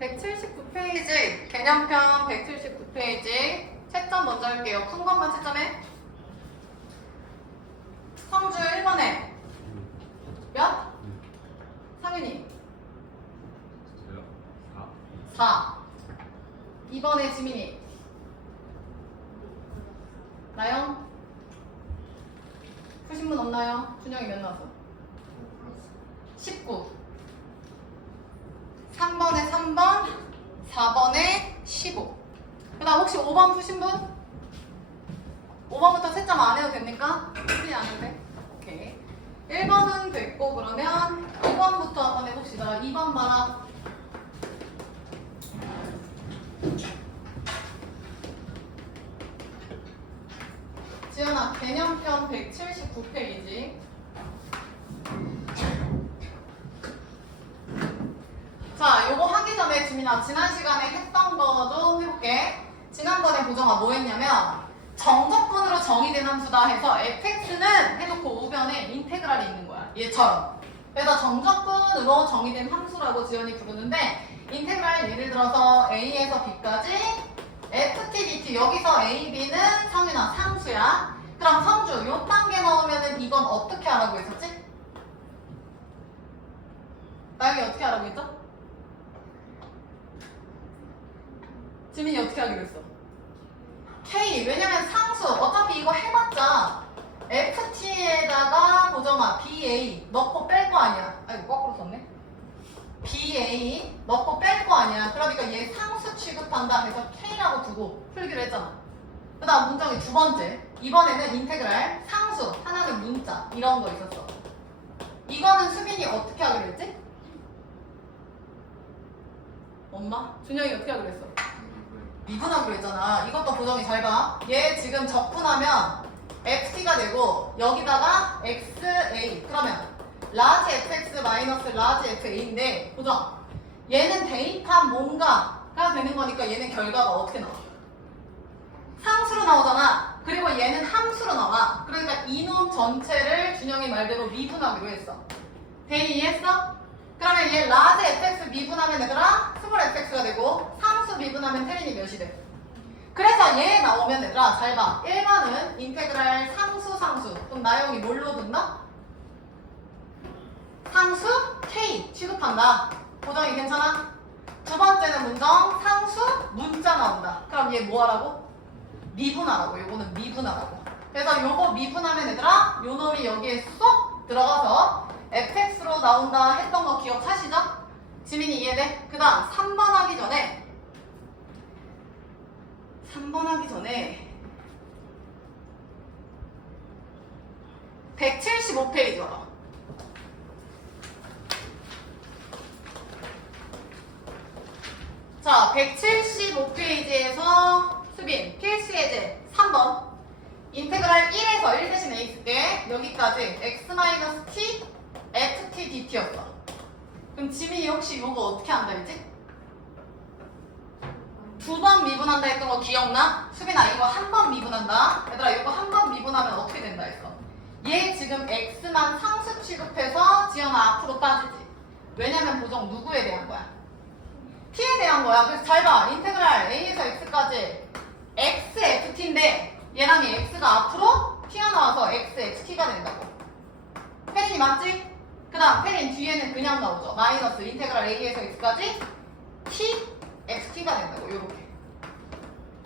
179페이지 개념편 179페이지 채점 먼저 할게요. 푼 것만 채점해. 성주 1번에 몇? 상윤이 저요? 4. 2번에 지민이 나영? 푸신 분 없나요? 준영이 몇 나왔어? 19. 3번에 3번, 4번에 15. 그 다음 혹시 5번 푸신 분? 5번부터 채점 안 해도 됩니까? 풀이 안 해도 돼? 오케이. 1번은 됐고, 그러면 2번부터 한번 해봅시다. 2번 봐라. 지연아, 개념편 179페이지. 자, 요거 하기 전에 지민아, 지난 시간에 했던 거 좀 해볼게. 지난번에 보정아 뭐 했냐면 정적분으로 정의된 함수다 해서 fx는 해놓고 우변에 인테그랄이 있는 거야. 얘처럼. 그래서 정적분으로 정의된 함수라고 지연이 부르는데 인테그랄 예를 들어서 a에서 b까지 ft, dt 여기서 a, b는 성윤아 상수야. 그럼 성주 요 단계 넣으면은 이건 어떻게 하라고 했었지? 나영이 어떻게 하라고 했죠? 지민이 어떻게 하기로 했어? K 왜냐면 상수 어차피 이거 해봤자 FT에다가 보정아 BA 넣고 뺄 거 아니야. 아이고 거꾸로 썼네. BA 넣고 뺄 거 아니야. 그러니까 얘 상수 취급한다 해서 K라고 두고 풀기로 했잖아. 그 다음 문정이 두 번째. 이번에는 인테그랄 상수 하나는 문자 이런 거 있었어. 이거는 수빈이 어떻게 하기로 했지? 엄마? 준영이 어떻게 하기로 했어? 미분하기로 했잖아. 이것도 보정이 잘 봐. 얘 지금 적분하면 ft가 되고 여기다가 xa 그러면 라지 fx 마이너스 라지 fa인데 보정 얘는 대입한 뭔가가 되는 거니까 얘는 결과가 어떻게 나와? 상수로 나오잖아. 그리고 얘는 함수로 나와. 그러니까 이놈 전체를 준영이 말대로 미분하기로 했어. 대입 이해했어? 그러면 얘 라지 fx 미분하면 얘들아 스몰 fx가 되고 상수 미분하면 테린이 몇이 돼? 그래서 얘 나오면 얘들아 잘 봐. 1번은 인테그랄 상수 그럼 나영이 뭘로 둔다? 상수 k 취급한다. 보정이 괜찮아? 두 번째는 문정 상수 문자 나온다. 그럼 얘 뭐 하라고? 미분하라고. 요거는 미분하라고. 그래서 요거 미분하면 얘들아 요 놈이 여기에 쏙 들어가서 fx로 나온다 했던 거 기억하시죠? 지민이 이해돼? 그 다음 3번 하기 전에 175페이지 와봐. 자, 175페이지에서 수빈 필수 예제 3번 인테그랄 1에서 1 대신 a 쓸게. 여기까지 x-t ft dt였어. 그럼 지민이 혹시 이거 어떻게 한다 했지? 두 번 미분한다 했던 거 기억나? 수빈아 이거 한 번 미분한다. 얘들아 이거 한 번 미분하면 어떻게 된다 했어? 얘 지금 x만 상수 취급해서 지연아 앞으로 빠지지. 왜냐면 보정 누구에 대한 거야? t에 대한 거야. 그래서 잘 봐. 인테그랄 a에서 x까지 x ft인데 얘랑 이 x가 앞으로 튀어나와서 x xt가 된다고. 혜린이 맞지? 그 다음 페린 뒤에는 그냥 나오죠. 마이너스 인테그랄 a에서 x까지 t xt가 된다고. 요렇게.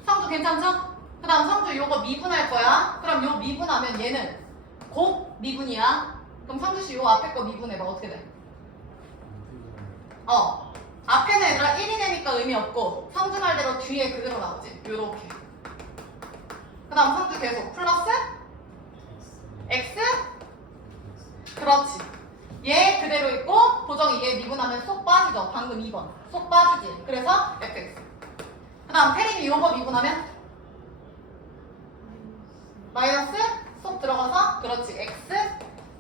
성주 괜찮죠? 그 다음 성주 요거 미분할 거야. 그럼 요 미분하면 얘는 곱 미분이야. 그럼 성주씨 요 앞에 거 미분해봐. 어떻게 돼? 앞에는 얘들아 1이 되니까 의미 없고 성주 말대로 뒤에 그대로 나오지. 요렇게. 그 다음 성주 계속 플러스 x 그렇지. 얘 그대로 있고 보정이 얘 미분하면 쏙 빠지죠. 방금 2번 쏙 빠지지. 그래서 fx. 그 다음 페린이 요거 미분하면 마이너스 쏙 들어가서 그렇지 x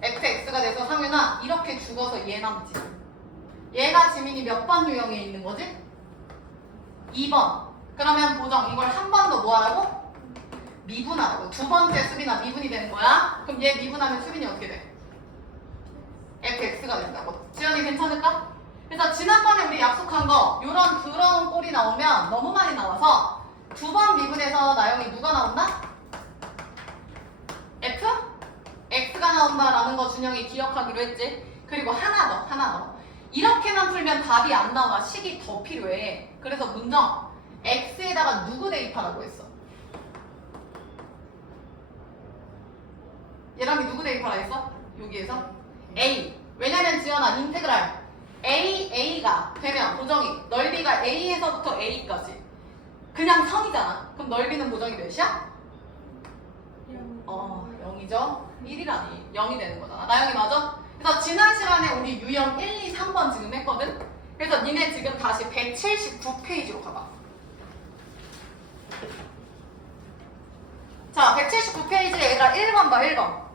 fx가 돼서 상윤아 이렇게 죽어서 얘 남지. 얘가 지민이 몇 번 유형에 있는 거지? 2번. 그러면 보정 이걸 한 번 더 뭐 하라고? 미분하라고. 두 번째 수빈아 미분이 되는 거야. 그럼 얘 미분하면 수빈이 어떻게 돼? fx가 된다고. 지연이 괜찮을까? 그래서 지난번에 우리 약속한 거 이런 더러운 꼴이 나오면 너무 많이 나와서 두 번 미분해서 나영이 누가 나온다? F? X가 나온다라는 거 준영이 기억하기로 했지. 그리고 하나 더. 이렇게만 풀면 답이 안 나와. 식이 더 필요해. 그래서 문정 X에다가 누구 대입하라고 했어? 얘랑이 누구 대입하라 했어? 여기에서 A. 왜냐면 지연아 인테그랄 A가 되면 보정이 넓이가 A에서부터 A까지 그냥 선이잖아. 그럼 넓이는 보정이 몇이야? 0이죠. 1이라니 0이 되는 거잖아. 나영이 맞아? 그래서 지난 시간에 우리 유형 1, 2, 3번 지금 했거든? 그래서 니네 지금 다시 179페이지로 가봐. 자, 179페이지에 얘들아 1번 봐, 1번.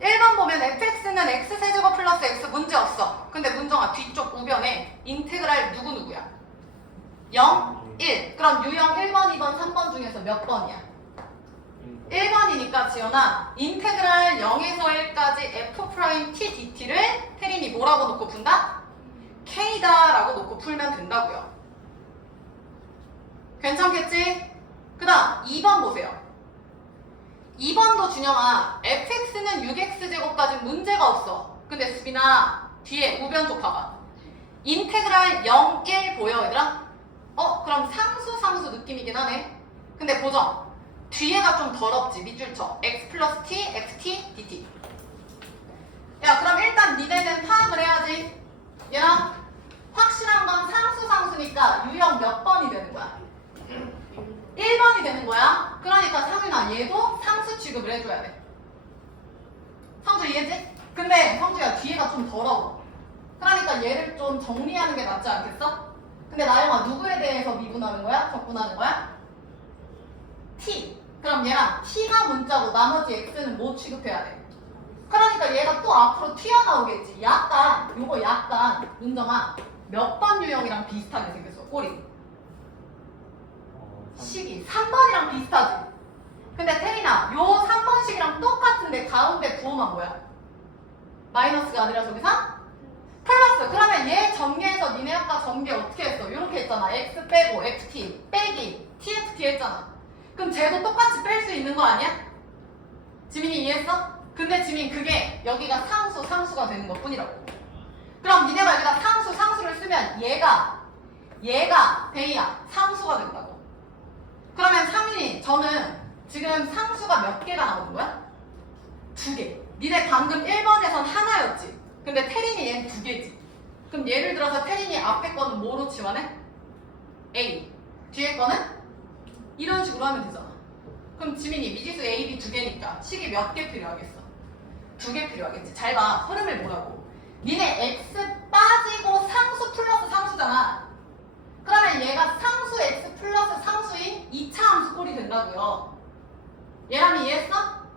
1번 보면 fx는 x세제곱 플러스 x 문제 없어. 근데 문정아 뒤쪽 우변에 인테그랄 누구야? 0, 1. 그럼 유형 1번, 2번, 3번 중에서 몇 번이야? 1번이니까 지연아 인테그랄 0에서 1까지 f' t dt를 태린이 뭐라고 놓고 푼다? k다 라고 놓고 풀면 된다고요. 괜찮겠지? 그 다음 2번 보세요. 2번도 준영아 fx는 6x제곱까지 문제가 없어. 근데 수빈아 뒤에 우변 쪽 봐봐. 인테그랄 0, 1 보여 얘들아? 그럼 상수 느낌이긴 하네. 근데 보정 뒤에가 좀 더럽지. 밑줄 쳐. x 플러스 t, ft, dt. 야 그럼 일단 니네는 파악을 해야지. 얘랑 확실한 건 상수니까 유형 몇 번이 되는 거야? 1번이 되는 거야. 그러니까 상윤아 얘도 상수 취급을 해줘야 돼. 성주 이해지? 근데 성주야 뒤에가 좀 더러워. 그러니까 얘를 좀 정리하는 게 낫지 않겠어? 근데 나영아 누구에 대해서 미분하는 거야? 적분하는 거야? t. 그럼 얘랑 t가 문자고 나머지 x는 뭐 취급해야 돼? 그러니까 얘가 또 앞으로 튀어나오겠지. 약간 문정아 몇 번 유형이랑 비슷하게 생겼어. 꼴이. 식이 3번이랑 비슷하지? 근데 태린아 요 3번식이랑 똑같은데 가운데 부호만 뭐야? 마이너스가 아니라 저기서? 플러스. 그러면 얘 정리해서 니네 아까 전개 어떻게 했어? 이렇게 했잖아. x 빼고 ft 빼기 tft 했잖아. 그럼 쟤도 똑같이 뺄 수 있는 거 아니야? 지민이 이해했어? 근데 지민 그게 여기가 상수가 되는 것 뿐이라고. 그럼 니네가 여기다 상수를 쓰면 얘가 대이야 상수가 된다고. 그러면 상윤이 저는 지금 상수가 몇 개가 나오는 거야? 2개. 니네 방금 1번에선 하나였지. 근데 태린이 얘는 2개지. 그럼 예를 들어서 태린이 앞에 거는 뭐로 치환해? A. 뒤에 거는? 이런 식으로 하면 되잖아. 그럼 지민이 미지수 A, B 2개니까 식이 몇 개 필요하겠어? 2개 필요하겠지. 잘 봐. 흐름을 보라고. 니네 x 빠지고 상수 플러스 상수잖아. 그러면 얘가 상수 x 플러스 상수인 2차 함수 꼴이 된다고요. 얘랑 이해했어?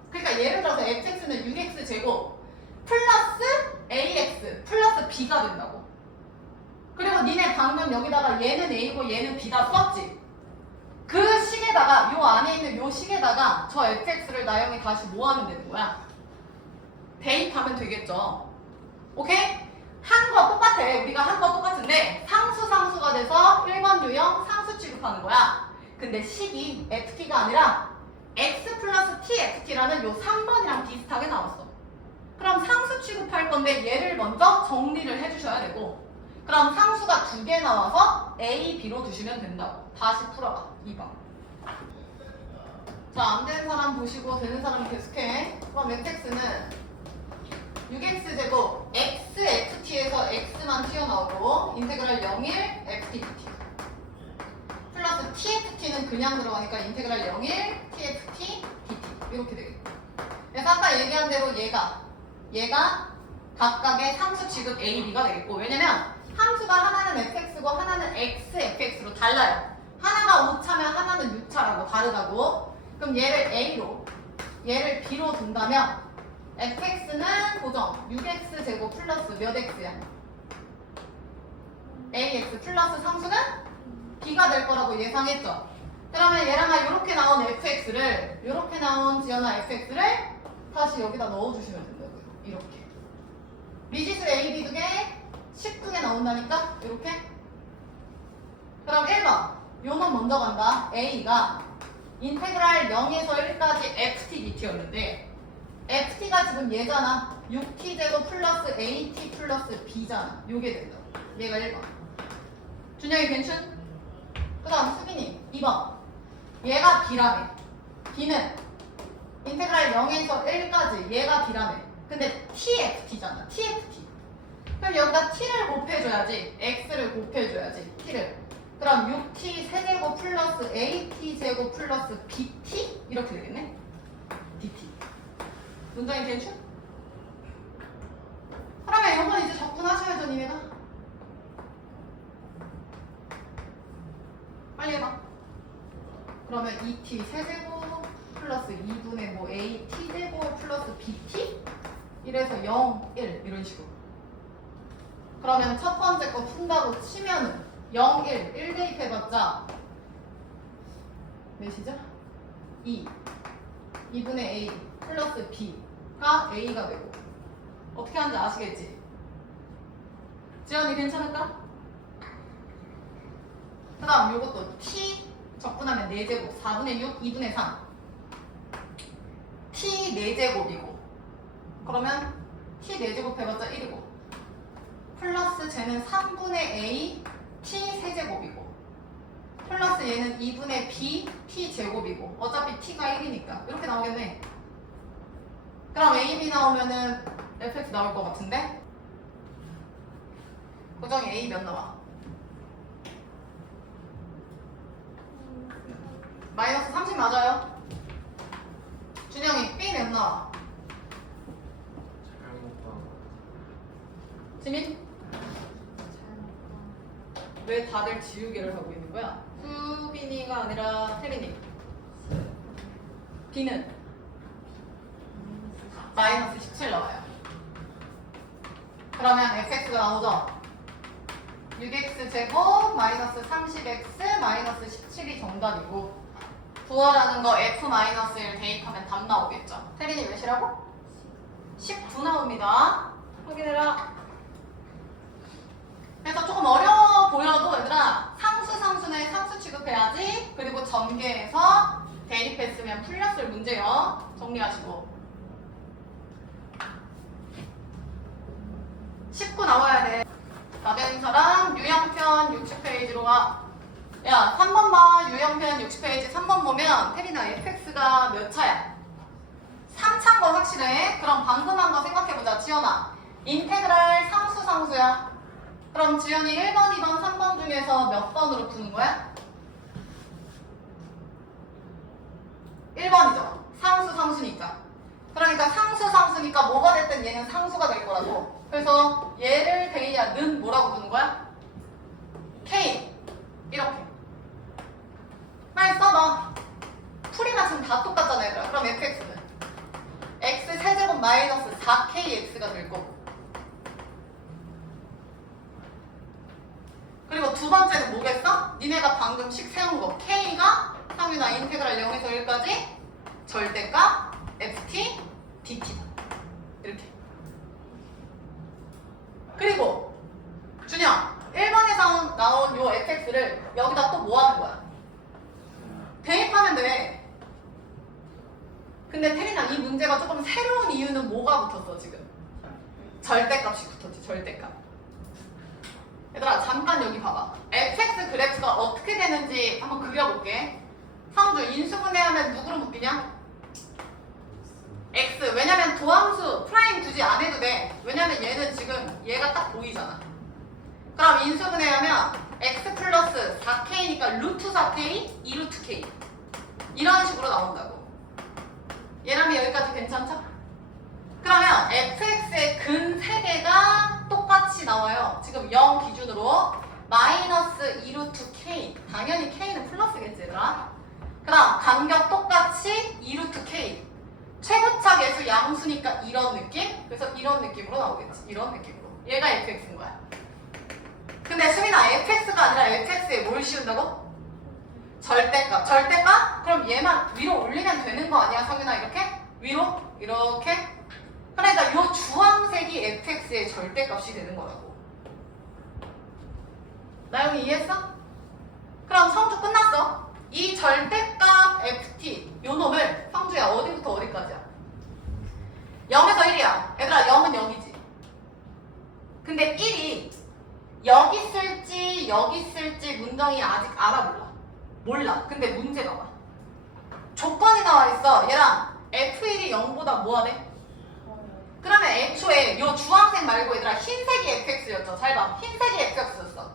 그러니까 예를 들어서 fx는 6x 제곱 플러스 ax 플러스 b가 된다고. 그리고 니네 방금 여기다가 얘는 a고 얘는 b다 썼지? 그 식에다가 요 안에 있는 요 식에다가 저 fx를 나영이 다시 뭐 하면 되는 거야? 대입하면 되겠죠. 오케이? 한 거 똑같아. 우리가 한 거 똑같은데 상수가 돼서 1번 유형 상수 취급하는 거야. 근데 식이 ft가 아니라 x 플러스 tft라는 요 3번이랑 비슷하게 나왔어. 그럼 상수 취급할 건데 얘를 먼저 정리를 해주셔야 되고, 그럼 상수가 2개 나와서 a, b로 두시면 된다고. 다시 풀어봐. 2번. 자, 안 되는 사람 보시고 되는 사람 계속해. 그럼 fx는 6x제곱 x, ft에서 x만 튀어나오고 인테그랄 0, 1, ft, dt 플러스 tft는 그냥 들어가니까 인테그랄 0, 1, tft, dt 이렇게 되겠다. 그래서 아까 얘기한 대로 얘가 각각의 상수 취급 a, b가 되겠고, 왜냐면 함수가 하나는 fx고 하나는 x, fx로 달라요. 하나가 5차면 하나는 6차라고 다르다고. 그럼 얘를 a로 얘를 b로 둔다면 fx는 고정 6x제곱 플러스 몇 x야? ax 플러스 상수는 b가 될 거라고 예상했죠? 그러면 얘랑아 이렇게 나온 fx를 이렇게 나온 지연아 fx를 다시 여기다 넣어주시면 된다고요. 이렇게 미지수 a, b 2개 19개 나온다니까? 이렇게. 그럼 1번 요놈 먼저 간다. A가 인테그랄 0에서 1까지 ft dt였는데 ft가 지금 얘잖아. 6t제곱 플러스 at 플러스 b잖아. 요게 된다. 얘가 1번. 준영이 괜찮? 그 다음 수빈이 2번. 얘가 b라며. b는 인테그랄 0에서 1까지 얘가 b라며. 근데 tft잖아. tft. 그럼 여기다 t를 곱해줘야지. x를 곱해줘야지. t를. 그럼 6t 세제곱 플러스 at 제곱 플러스 bt 이렇게 되겠네. dt. 문장이 괜찮? 그러면 이번 이제 접근하셔야죠, 니네가. 빨리 해봐. 그러면 2t 세제곱 플러스 2분의 뭐 a t제곱 플러스 bt 이래서 0, 1 이런 식으로. 그러면 첫 번째 거 푼다고 치면은 0, 1 대입해봤자 몇이죠? 2분의 a 플러스 b가 a가 되고. 어떻게 하는지 아시겠지? 지연이 괜찮을까? 그 다음 요것도 t 적분하면 4제곱 4분의 6, 2분의 3 t 4제곱이고 그러면 t 4제곱 해봤자 1이고 플러스 쟤는 3분의 a t 세제곱이고 플러스 얘는 2분의 b t 제곱이고 어차피 t가 1이니까 이렇게 나오겠네. 그럼 a, b 나오면은 fx 나올 것 같은데 고정이 a 몇 나와? 마이너스 30 맞아요? 준영이 b 몇 나와? 지민? 왜 다들 지우개를 하고 있는 거야? 수빈이가 아니라 태린이. b는 마이너스 17 나와요. 그러면 fx가 나오죠? 6x 제곱 마이너스 30x 마이너스 17이 정답이고 부호라는 거 f-1 대입하면 답 나오겠죠? 태린이 몇이라고? 19 나옵니다. 확인해라. 그래서 조금 어려워 보여도 얘들아 상수네 상수 취급해야지. 그리고 전개해서 대입했으면 풀렸을 문제요. 정리하시고 19 나와야 돼. 나된 사람 유형편 60페이지로 와. 야 3번 봐. 유형편 60페이지 3번 보면 태리나 fx가 몇 차야? 3차인 거 확실해. 그럼 방금 한 거 생각해보자. 지연아 인테그랄 상수야. 그럼 지연이 1번, 2번, 3번 중에서 몇 번으로 푸는 거야? 1번이죠. 상수니까. 그러니까 상수니까 뭐가 됐든 얘는 상수가 될 거라고. 그래서 얘를 대이하는 뭐라고 부르는 거야? K. 이렇게. 빨리 써봐. 풀이가 지금 다 똑같잖아 얘들아. 그럼 fx는 x 세제곱 마이너스 4kx가 될 거고. 그리고 두 번째는 뭐겠어? 니네가 방금 식 세운 거. K가 상유나 인테그랄 0에서 1까지 절대값 ft dt다. 이렇게. 그리고 준영 1번에서 나온 요 fx를 여기다 또 뭐 하는 거야? 대입하면 돼. 근데 태린아 이 문제가 조금 새로운 이유는 뭐가 붙었어 지금? 절대값이 붙었지. 절대값. 얘들아 잠깐 여기 봐봐. fx 그래프가 어떻게 되는지 한번 그려볼게. 상주 인수분해하면 누구로 묶이냐? x. 왜냐면 도함수 프라임 굳이 안 해도 돼. 왜냐면 얘는 지금 얘가 딱 보이잖아. 그럼 인수분해하면 x 플러스 4k니까 루트 4k, 2루트 k 이런 식으로 나온다고. 얘라면 여기까지 괜찮죠? 그러면 fx의 근 3개가 똑같이 나와요. 지금 0 기준으로 마이너스 2루트 k. 당연히 k는 플러스겠지 얘들아. 그 다음 간격 똑같이 2루트 k. 최고차 계수 양수니까 이런 느낌? 그래서 이런 느낌으로 나오겠지. 이런 느낌으로. 얘가 fx인 거야. 근데 수민아 fx가 아니라 fx에 뭘 씌운다고? 절대값. 절대값? 그럼 얘만 위로 올리면 되는 거 아니야 상윤아? 이렇게? 위로? 이렇게? 그러니까 요 주황색이 fx의 절대값이 되는 거라고. 나영이 이해했어? 그럼 성주 끝났어. 이 절대값 ft 요 놈을 성주야 어디부터 어디까지야? 0에서 1이야. 얘들아 0은 0이지. 근데 1이 여기 쓸지 여기 쓸지 문정이 아직 몰라. 근데 문제 봐봐. 조건이 나와 있어. 얘랑 f1이 0보다 뭐하네? 그러면 애초에 요 주황색 말고 얘들아 흰색이 fx였죠. 잘 봐. 흰색이 fx였어.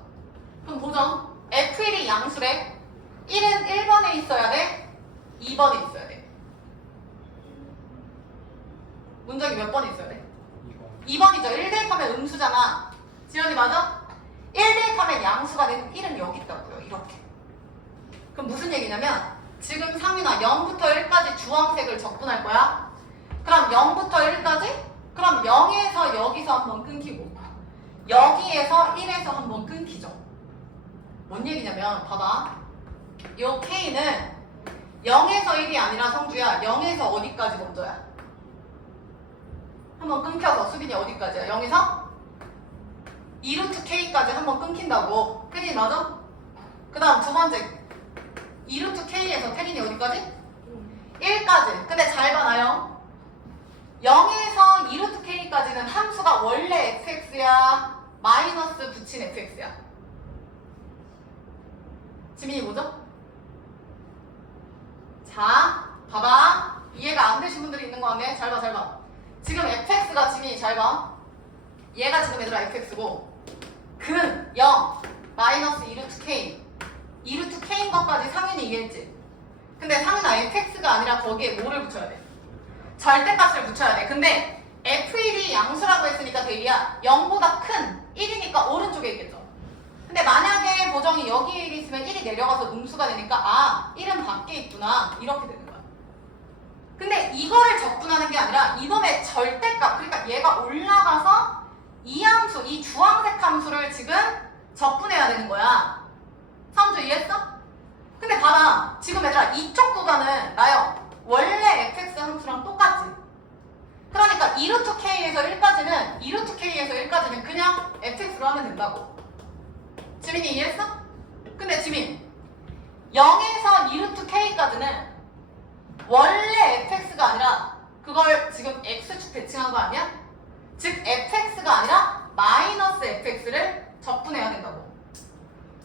그럼 보정. f1이 양수래. 1은 1번에 있어야 돼. 2번에 있어야 돼. 문정이 몇 번에 있어야 돼? 2번이죠. 1 대입하면 음수잖아. 지연이 맞아? 1 대입하면 양수가 되는 1은 여기 있다고요. 이렇게. 그럼 무슨 얘기냐면 지금 상윤아 0부터 1까지 주황색을 적분할 거야. 그럼 0부터 1까지? 그럼 0에서 여기서 한번 끊기고 여기에서 1에서 한번 끊기죠. 뭔 얘기냐면 봐봐. 요 K는 0에서 1이 아니라 성주야 0에서 어디까지 먼저야? 한번 끊겨서 수빈이 어디까지야? 0에서 2루트 K까지 한번 끊긴다고. 태린이 맞아? 그 다음 두 번째 2루트 K에서 태린이 어디까지? 1까지. 근데 잘 봐놔요. 0에서 2루트 K까지는 함수가 원래 fx야 마이너스 붙인 fx야. 지민이 뭐죠? 자 봐봐. 이해가 안 되신 분들이 있는 거 같네. 잘 봐. 지금 fx가 지민이 잘 봐. 얘가 지금 얘들아 fx고 근 0 마이너스 2루트 k 2루트 k인 것까지 상윤이 이해했지? 근데 상윤아 fx가 아니라 거기에 뭐를 붙여야 돼? 절대값을 붙여야 돼. 근데 f1이 양수라고 했으니까 대리야 0보다 큰 1이니까 오른쪽에 있겠죠. 근데 만약에 보정이 여기에 1이 있으면 1이 내려가서 음수가 되니까 아 1은 밖에 있구나 이렇게 되는 거야. 근데 이거를 적분하는 게 아니라 이놈의 절대값 그러니까 얘가 올라가서 이 함수 이 주황색 함수를 지금 적분해야 되는 거야. 성주 이해했어? 근데 봐라 지금 얘들아 이쪽 구간은 나요 원래 fx 함수랑 똑같지. 그러니까 2루트 k에서 1까지는 2루트 k에서 1까지는 그냥 fx로 하면 된다고. 지민이 이해했어? 근데 지민 0에서 2루트 k까지는 원래 fx가 아니라 그걸 지금 x축 대칭한 거 아니야? 즉 fx가 아니라 마이너스 fx를 적분해야 된다고.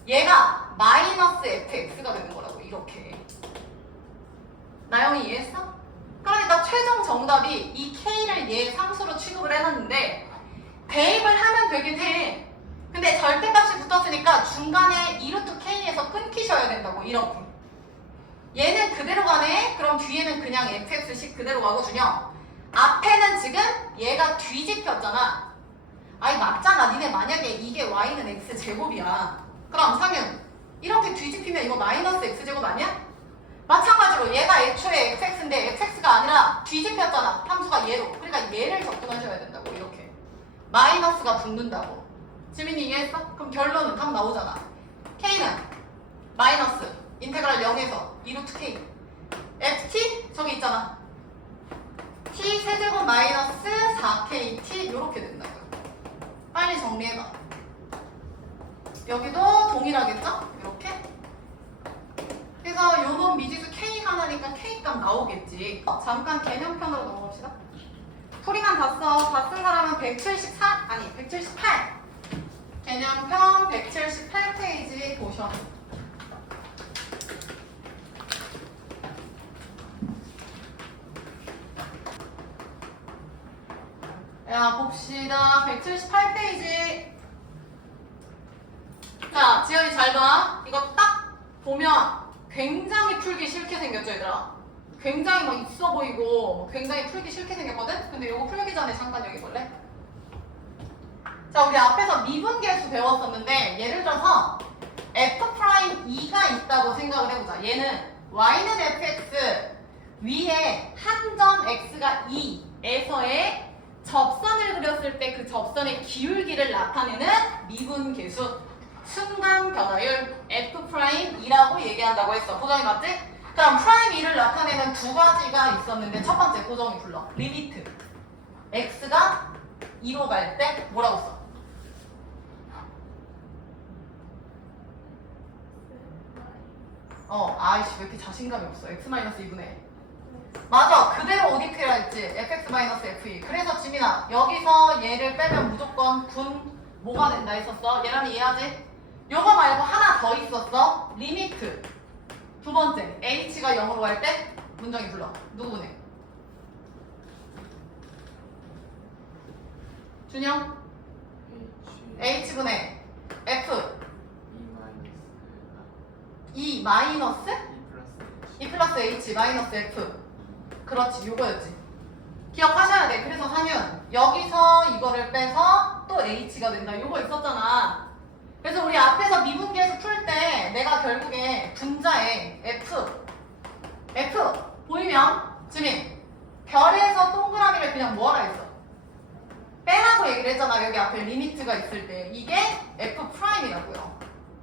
얘가 마이너스 fx가 되는 거라고 이렇게. 나영이 이해했어? 그러니까 최종 정답이 이 k를 얘 상수로 취급을 해놨는데 대입을 하면 되긴 해. 근데 절대값이 붙었으니까 중간에 2루트 k에서 끊기셔야 된다고 이렇게. 얘는 그대로 가네? 그럼 뒤에는 그냥 fx식 그대로 가고 준영 앞에는 지금 얘가 뒤집혔잖아. 아니 맞잖아. 니네 만약에 이게 y는 x제곱이야. 그럼 상윤 이렇게 뒤집히면 이거 마이너스 x제곱 아니야? 마찬가지로 얘가 애초에 fx인데 fx가 아니라 뒤집혔잖아. 함수가 얘로. 그러니까 얘를 적분하셔야 된다고 이렇게. 마이너스가 붙는다고. 지민이 이해했어? 그럼 결론은 답 나오잖아. k는 마이너스 인테그랄 0에서 2루트 k ft 저기 있잖아. t 세제곱 마이너스 4kt 이렇게 된다고요. 빨리 정리해봐. 여기도 동일하겠죠? 이렇게. 그래서 요놈 미지수 k 하나니까 k 값 나오겠지. 잠깐 개념편으로 넘어갑시다. 풀이만 다 써. 다 쓴 사람은 178 개념편 178페이지 보셔. 야 봅시다. 178페이지. 자 지연이 잘 봐. 이거 딱 보면 굉장히 풀기 싫게 생겼죠 얘들아. 굉장히 막 있어 보이고 굉장히 풀기 싫게 생겼거든? 근데 이거 풀기 전에 잠깐 여기 볼래? 자 우리 앞에서 미분계수 배웠었는데 예를 들어서 F'E가 있다고 생각을 해보자. 얘는 Y는 fx 위에 한 점 x가 2에서의 접선을 그렸을 때 그 접선의 기울기를 나타내는 미분계수 순간 변화율 F'E라고 얘기한다고 했어. 고정이 맞지? 그럼 프라임 2를 나타내는 두 가지가 있었는데 첫 번째 고정이 불러. 리미트. x가 2로 갈 때 뭐라고 써? 아이씨 왜 이렇게 자신감이 없어. x-2분의 1. 맞아. 그대로 ODP라 했지. fx-fe. 그래서 지민아 여기서 얘를 빼면 무조건 분 뭐가 된다 했었어? 얘랑 이해하지? 요거 말고 하나 더 있었어. 리미트. 두 번째 h가 0으로 갈 때 문정이 불러. 누구네? 준영? h분의 f E 마이너스? E 플러스 H 마이너스 F. 그렇지, 요거였지. 기억하셔야 돼. 그래서 상윤 여기서 이거를 빼서 또 H가 된다. 요거 있었잖아. 그래서 우리 앞에서 미분계수 풀 때 내가 결국에 분자에 F 보이면 지민 별에서 동그라미를 그냥 뭐하라 했어? 빼라고 얘기를 했잖아. 여기 앞에 리미트가 있을 때 이게 F 프라임이라고요.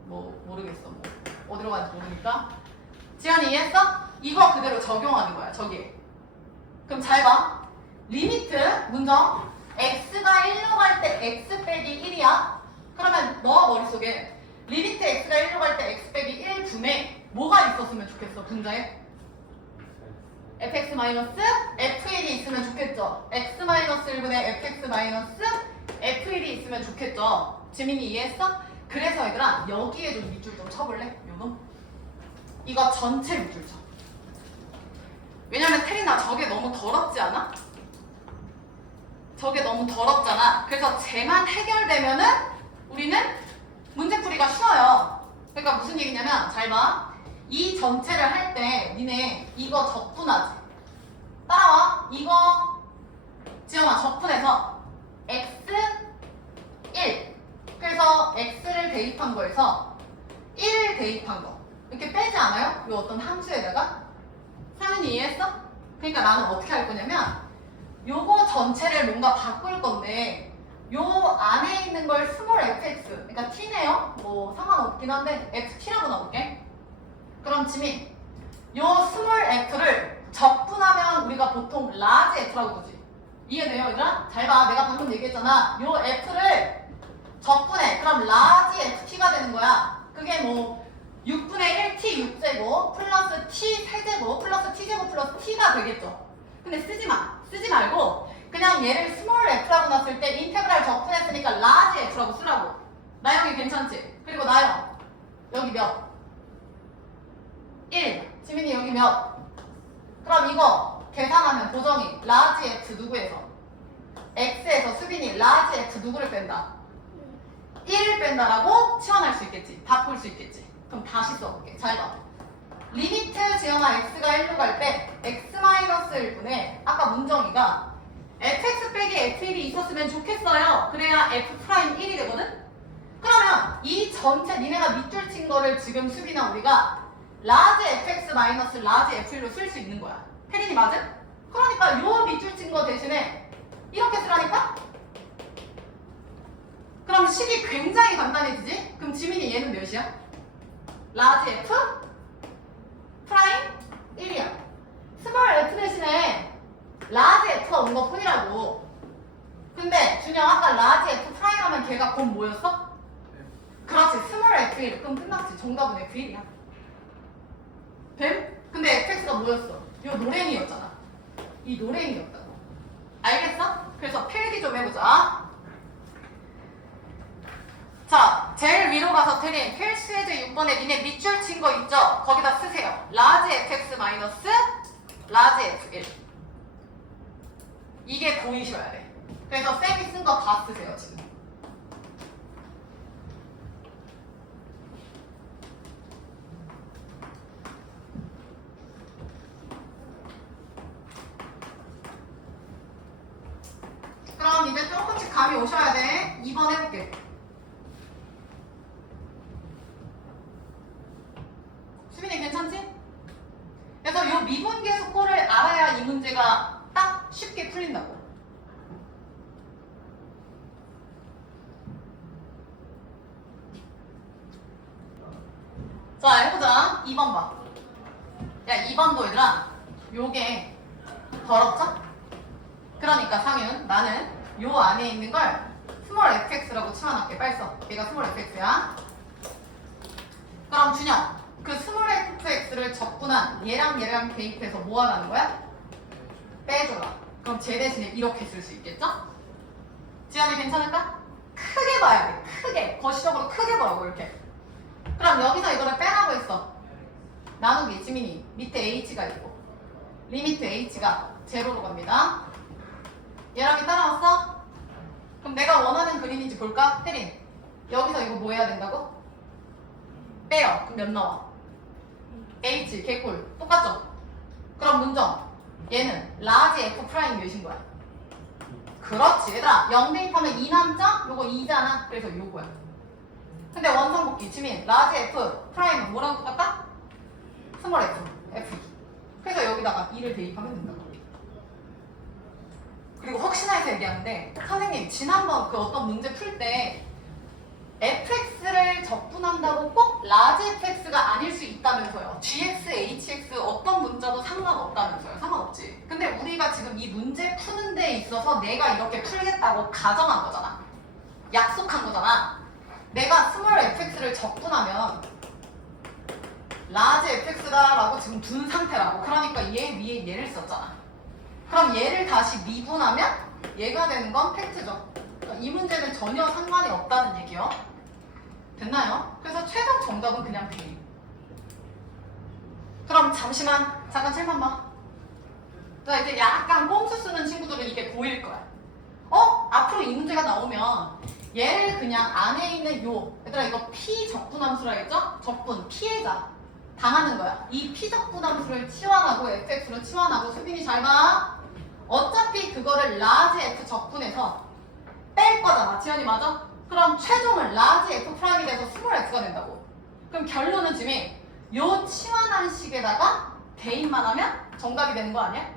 뭐 모르겠어. 뭐 어디로 가는지 모르니까. 지연이 이해했어? 이거 그대로 적용하는 거야. 저기에. 그럼 잘 봐. 리미트 문정 x가 1로 갈 때 x 빼기 1이야. 그러면 너 머릿속에 리미트 x가 1로 갈 때 x 빼기 1 분에 뭐가 있었으면 좋겠어? 분자에? fx-f1이 있으면 좋겠죠. x-1분의 fx-f1이 있으면 좋겠죠. 지민이 이해했어? 그래서 얘들아 여기에 좀 밑줄 좀 쳐볼래? 요놈? 이거 전체 밑줄 쳐. 왜냐면 태린아 저게 너무 더럽지 않아? 저게 너무 더럽잖아. 그래서 쟤만 해결되면은 우리는 문제풀이가 쉬워요. 그러니까 무슨 얘기냐면 잘 봐. 이 전체를 할 때 니네 이거 적분하지. 따라와. 이거 지영아 적분해서 x1 그래서 x를 대입한 거에서 1 대입한 거 이렇게 빼지 않아요? 이 어떤 함수에다가? 상윤이 이해했어? 그러니까 나는 어떻게 할 거냐면 요거 전체를 뭔가 바꿀 건데 요 안에 있는 걸 스몰 fx 그러니까 t네요? 뭐 상관없긴 한데 ft라고 넣어볼게. 그럼 지민 요 스몰 f를 적분하면 우리가 보통 라지 f라고 부르지. 이해돼요 얘들아? 잘 봐. 내가 방금 얘기했잖아. 요 f를 적분해. 그럼 라지 ft가 되는 거야. 그게 뭐 6분의 1t 6제곱 플러스 t 세제곱 플러스 t제곱 플러스 t가 되겠죠. 근데 쓰지 말고 그냥 얘를 스몰 f라고 놨을 때 인테그랄 적분했으니까 라지 f라고 쓰라고. 나영이 괜찮지? 그리고 나영 여기 몇? 1. 지민이 여기 몇? 그럼 이거 계산하면 보정이 라지 f 누구에서? x에서 수빈이 라지 f 누구를 뺀다? 1을 뺀다라고 치환할 수 있겠지. 바꿀 수 있겠지. 그럼 다시 써볼게. 잘 봐. 리미트 지연아 x가 1로 갈 때 x-1분의 아까 문정이가 fx 빼기 f1이 있었으면 좋겠어요. 그래야 f'1이 되거든? 그러면 이 전체 니네가 밑줄 친 거를 지금 수빈아 우리가 라지 fx 마이너스 라지 f1로 쓸 수 있는 거야. 혜린이 맞음? 그러니까 요 밑줄 친 거 대신에 이렇게 쓰라니까? 그럼 식이 굉장히 간단해지지? 그럼 지민이 얘는 몇이야? 라지 f 프라임 1이야. 스몰 f 대신에 라지 f가 온 것 뿐이라고. 근데 준영 아까 라지 f 프라임 하면 걔가 곧 뭐였어? 그렇지. 스몰 f1. 그럼 끝났지. 정답은 f1이야. 뱀? 근데 fx가 뭐였어? 요 노랭이였잖아. 이 노랭이였다고. 알겠어? 그래서 필기 좀 해보자. 자, 제일 위로 가서 태린 필수예제 6번에 니네 밑줄 친 거 있죠? 거기다 쓰세요. 라지 fx 마이너스 라지 f1. 이게 보이셔야 돼. 그래서 쌤이 쓴 거 다 쓰세요, 지금. 그럼 이제 조금씩 감이 오셔야 돼. 2번 해볼게. 수빈이 괜찮지? 그래서 이 미분계수 꼴을 알아야 이 문제가 딱 쉽게 풀린다고. 자, 해보자. 2번 봐. 야, 2번도 얘들아, 요게 더럽죠? 그러니까 상윤, 나는 요 안에 있는 걸 스몰 fx라고 치환할게. 빨리 써. 얘가 스몰 fx야. 그럼 준영, 그 스몰 fx fx를 적분한 얘랑 얘랑 대입해서 뭐 하라는 거야? 빼줘라. 그럼 제 대신에 이렇게 쓸 수 있겠죠? 지연이 괜찮을까? 크게 봐야 돼. 크게. 거시적으로 크게 보라고 이렇게. 그럼 여기서 이거를 빼라고 했어. 나누기 지민이 밑에 h가 있고 리미트 h가 제로로 갑니다. 얘랑이 따라왔어? 그럼 내가 원하는 그림인지 볼까? 혜린 여기서 이거 뭐 해야 된다고? 빼요. 그럼 몇 나와? h 개꿀 똑같죠? 그럼 문정 얘는 라지 f 프라임 몇인 거야? 그렇지 얘들아 0 대입하면 2 남죠? 요거 2잖아 그래서 요거야. 근데 원상복귀 지민 라지 f 프라임은 뭐랑 똑같다? 스몰 f 그래서 여기다가 2를 대입하면 된다고. 그리고 혹시나 해서 얘기하는데 선생님 지난번 그 어떤 문제 풀 때 fx를 적분한다고 꼭 라지 fx가 아닐 수 있다면서요. gx, hx 어떤 문자도 상관없다면서요. 상관없지. 근데 우리가 지금 이 문제 푸는 데 있어서 내가 이렇게 풀겠다고 가정한 거잖아. 약속한 거잖아. 내가 스몰 fx를 적분하면 라지 fx다 라고 지금 둔 상태라고. 그러니까 얘 위에 얘를 썼잖아. 그럼 얘를 다시 미분하면 얘가 되는 건 팩트죠. 그러니까 이 문제는 전혀 상관이 없다는 얘기요. 됐나요? 그래서 최종 정답은 그냥 B. 그럼 잠시만 잠깐 책만 봐. 자 이제 약간 꼼수 쓰는 친구들은 이게 보일 거야. 앞으로 이 문제가 나오면 얘를 그냥 안에 있는 요 얘들아 이거 P 적분함수라 했죠? 적분 피해자 당하는 거야. 이 P 적분함수를 치환하고 fx로 치환하고 수빈이 잘 봐. 어차피 그거를 라지 f 적분해서 뺄 거잖아. 지연이 맞아? 그럼 최종은 라지 f 프라임이 돼서 스몰 x가 된다고. 그럼 결론은 지금 요 치환한 식에다가 대입만 하면 정답이 되는 거 아니야?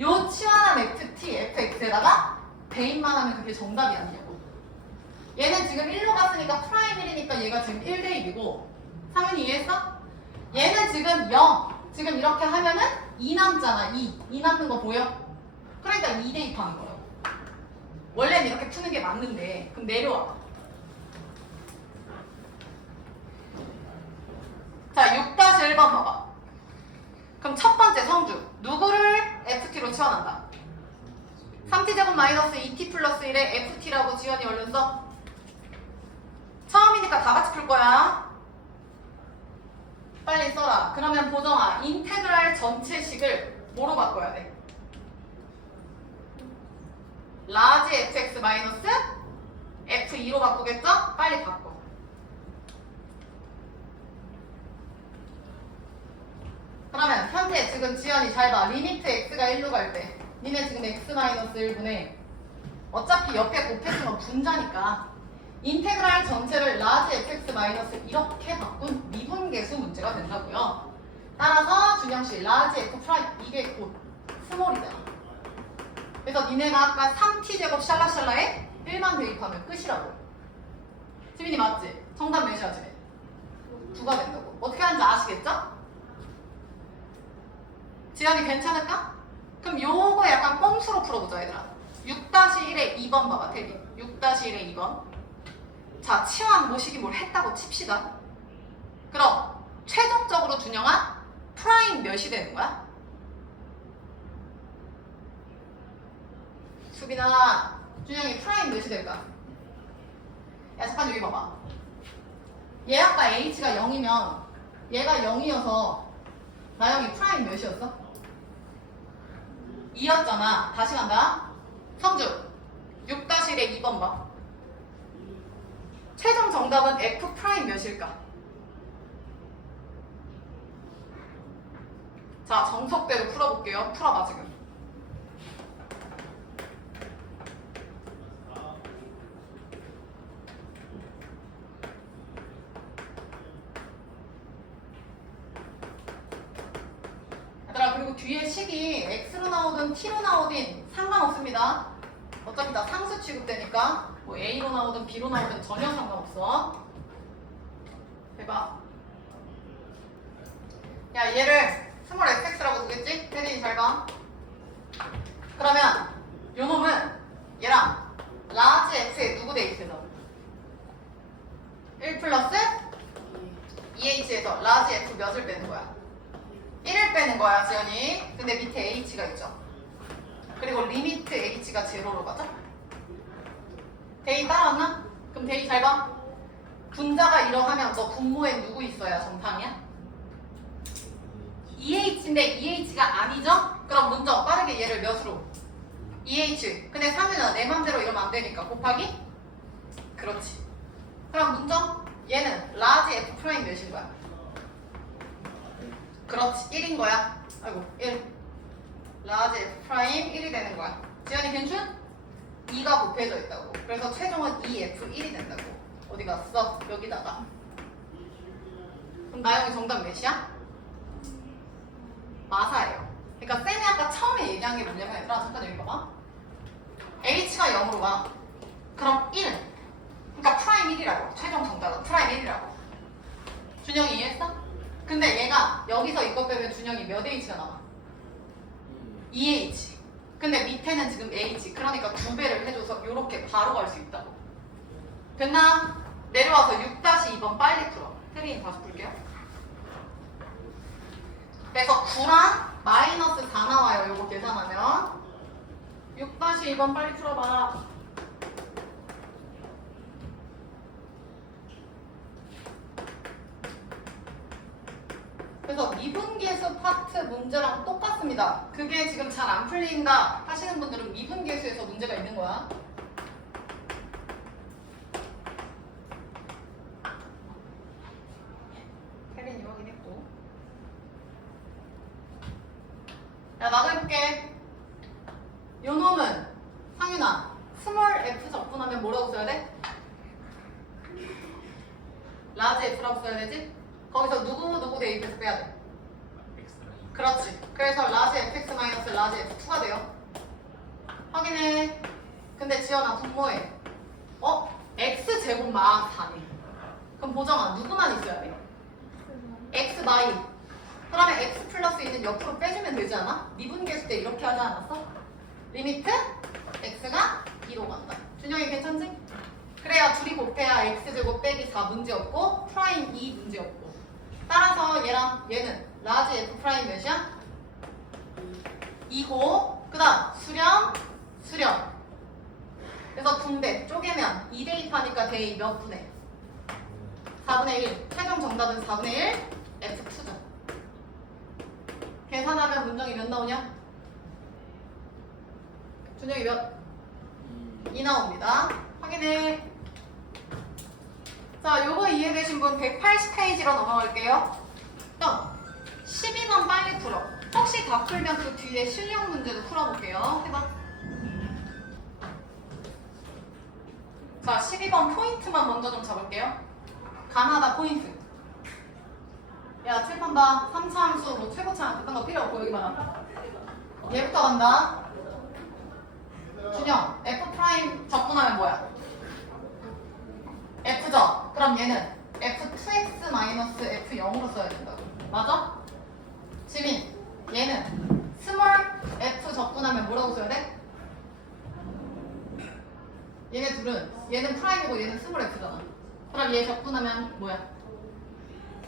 요 치환한 ft, fx에다가 대입만 하면 그게 정답이 아니냐고. 얘는 지금 1로 갔으니까 프라임 1이니까 얘가 지금 1 대입이고 상윤이 이해했어? 얘는 지금 0 지금 이렇게 하면은 2 남잖아. 2 남는 거 보여? 그러니까 2 대입하는 거예요. 원래는 이렇게 푸는 게 맞는데 그럼 내려와. 자 6-1번 봐봐. 그럼 첫 번째 성주 누구를 ft로 치환한다? 3t제곱 마이너스 2t 플러스 1에 ft라고 지연이 얼른 써. 처음이니까 다 같이 풀 거야. 빨리 써라. 그러면 보정아 인테그랄 전체식을 뭐로 바꿔야 돼? 라지 fx 마이너스 f2로 바꾸겠죠? 빨리 바꿔. 그러면 현재 지금 지연이 잘 봐. 리미트 x가 1로 갈 때 니네 지금 x 마이너스 1분의 어차피 옆에 곱해주면 분자니까 인테그랄 전체를 라지 fx 마이너스 이렇게 바꾼 미분계수 문제가 된다고요. 따라서 준영씨 라지 f 프라임 이게 곧 스몰이잖아. 그래서 니네가 아까 3t제곱 샬라샬라에 1만 대입하면 끝이라고. 지민이 맞지? 정답 몇이야 지민? 9가 된다고. 어떻게 하는지 아시겠죠? 지연이 괜찮을까? 그럼 요거 약간 꼼수로 풀어보자 얘들아. 6-1의 2번 봐봐 태빈. 6-1의 2번. 자 치환 모식이 뭘 했다고 칩시다. 그럼 최종적으로 준영아 프라임 몇이 되는 거야? 수빈아 준영이 프라임 몇이 될까? 야 잠깐 여기 봐봐. 얘 아까 h가 0이면 얘가 0이어서 나영이 프라임 몇이었어? 2였잖아. 다시 간다. 성주 6-1의 2번 봐. 최종 정답은 f 프라임 몇일까? 자 정석대로 풀어볼게요. 풀어봐 지금. 얘들아 그리고 뒤에 식이 x로 나오든 t로 나오든 상관없습니다. 어차피 다 상수 취급되니까 뭐 a로 나오든 b로 나오든 전혀 상관없어. 해봐. 야 얘를 스몰 fx라고 두겠지? 혜린이 잘 봐. 그러면 요 놈은 얘랑 라지 x에 누구 대입해서 1 플러스 2h에서 라지 f 몇을 빼는 거야? 1을 빼는 거야 지연이. 근데 밑에 h가 있죠. 그리고 리미트 h가 제로로 가죠. 데이 따라왔나? 그럼 데이 잘 봐. 분자가 이러하면 너 분모에 누구 있어야 정탕이야? 2h인데 2h가 아니죠? 그럼 문정 빠르게 얘를 몇으로? 2h. 근데 상윤아 내 맘대로 이러면 안 되니까 곱하기? 그렇지. 그럼 문정 얘는 라지 f 프라임 몇인 거야? 그렇지 1인 거야. 아이고 1. 라지 f 프라임 1이 되는 거야. 지연이 괜춘? 2가 곱해져 있다고. 그래서 최종은 2f1이 된다고. 어디 갔어? 여기다가. 그럼 나영이 정답 몇이야? 마사예요. 그러니까 쌤이 아까 처음에 얘기한 게 뭐냐면 얘들아 잠깐 여기 봐봐. h가 0으로 가. 그럼 1. 그러니까 프라임 1이라고. 최종 정답은 프라임 1이라고. 준영이 이해했어? 근데 얘가 여기서 이거 빼면 준영이 몇 h가 남아? 2h. 근데 밑에는 지금 h. 그러니까 2배를 해줘서 이렇게 바로 갈 수 있다고. 됐나? 내려와서 6-2번 빨리 풀어. 혜린이 다시 풀게요. 그래서 9랑 마이너스 4 나와요. 요거 계산하면 6-2번 빨리 풀어봐. 그래서 미분계수 파트 문제랑 똑같습니다. 그게 지금 잘 안 풀린다 하시는 분들은 미분계수에서 문제가 있는 거야. 혜린이 확인했고. 야 나도 해볼게. 요 놈은 상윤아 스몰 f 적분하면 뭐라고 써야 돼? 라지 f라고 써야 되지? 거기서 누구 대입해서 빼야 돼? 그렇지. 그래서 라지 fx 마이너스 라지 f2가 돼요. 확인해. 근데 지연아 분모해. x 제곱 막 4네. 그럼 보정아 누구만 있어야 돼? x 마이. 그러면 x 플러스 2는 옆으로 빼주면 되지 않아? 미분계수 때 이렇게 하지 않았어? 리미트 x가 2로 간다. 준영이 괜찮지? 그래야 둘이 곱해야 x제곱 빼기 4 문제없고 프라임 2 문제없고. 따라서 얘랑 얘는 라지 f 프라임 몇이야? 2고 그 다음 수렴. 그래서 분배 쪼개면 2 대입하니까 대입 몇 분의? 4분의 1. 최종 정답은 4분의 1 f2죠. 계산하면 문정이 몇 나오냐? 준영이 몇? 2 나옵니다. 확인해. 자, 요거 이해되신 분 180페이지로 넘어갈게요. 그럼 12번 빨리 풀어. 혹시 다 풀면 그 뒤에 실력 문제도 풀어볼게요. 해봐. 자, 12번 포인트만 먼저 좀 잡을게요. 가나다 포인트. 야, 칠판다. 3차 함수, 뭐 최고차 그딴 거 필요 없고 여기 봐라. 얘부터 간다. 준영, f' 적분하면 뭐야? f죠? 그럼 얘는 f2x 마이너스 f0으로 써야 된다고. 맞아? 지민, 얘는 스몰 f 적분하면 뭐라고 써야 돼? 얘네 둘은 얘는 프라임이고 얘는 스몰 f잖아. 그럼 얘 적분하면 뭐야?